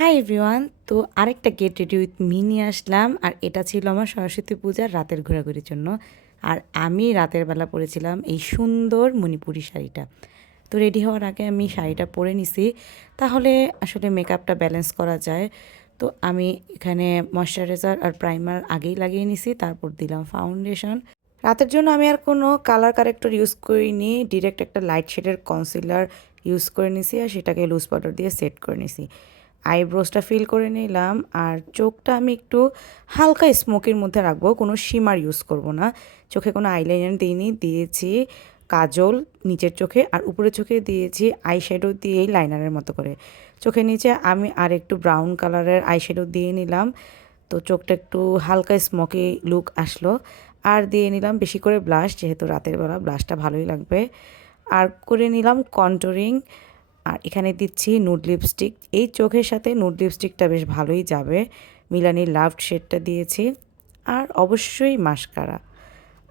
Hi everyone. তো আরেকটা get ready with me নিয়ে আসলাম, আর এটা ছিল আমার সরস্বতী পূজার রাতের ঘোরাঘুরির জন্য। আর আমি রাতের বেলা পরেছিলাম এই সুন্দর মণিপুরি শাড়িটা। তো রেডি হওয়ার আগে আমি শাড়িটা পরে নিছি, তাহলে আসলে মেকআপটা ব্যালেন্স করা যায়। তো আমি এখানে ময়শ্চারাইজার আর প্রাইমার আগেই লাগিয়ে নিছি, তারপর দিলাম ফাউন্ডেশন। রাতের জন্য আমি আর কোনো কালার কারেক্টর ইউজ করিনি, ডিরেক্ট একটা লাইট শেডের কনসিলার ইউজ করে নিছি আর সেটাকে লুজ পাউডার দিয়ে সেট করে নিছি। আইব্রোসটা ফিল করে নিলাম, আর চোখটা আমি একটু হালকা স্মোকের মধ্যে রাখবো, কোনো শিমার ইউজ করব না। চোখে কোনো আইলাইনার দিইনি, দিয়েছি কাজল নিচের চোখে, আর উপরের চোখে দিয়েছি আইশ্যাডো দিয়েই লাইনারের মতো করে। চোখের নিচে আমি আর একটু ব্রাউন কালারের আইশ্যাডো দিয়ে নিলাম, তো চোখটা একটু হালকা স্মোকি লুক আসলো। আর দিয়ে নিলাম বেশি করে ব্লাশ, যেহেতু রাতের বেলা ব্লাশটা ভালোই লাগবে। আর করে নিলাম কন্টুরিং, আর এখানে দিচ্ছি নুড লিপস্টিক। এই চোখের সাথে নুড লিপস্টিকটা বেশ ভালোই যাবে। মিলানির লাভড শেডটা দিয়েছি, আর অবশ্যই মাস্কারা।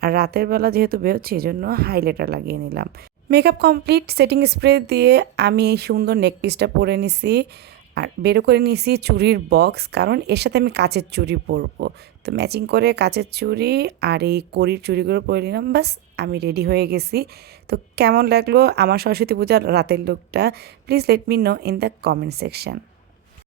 আর রাতের বেলা যেহেতু বেরোচ্ছি, এই জন্য হাইলাইটার লাগিয়ে নিলাম। মেকআপ কমপ্লিট, সেটিং স্প্রে দিয়ে আমি এই সুন্দর নেকপিসটা পরে নিছি, আর বেরো করে নিছি চুড়ির বক্স, কারণ এর সাথে আমি কাচের চুড়ি পরবো। তো ম্যাচিং করে কাচের চুড়ি আর এই কড়ির চুড়িগুলো পরে নিলাম, বাস আমি রেডি হয়ে গেছি। তো কেমন লাগলো আমার সরস্বতী পূজার রাতের লুকটা? Please let me no in the comment section.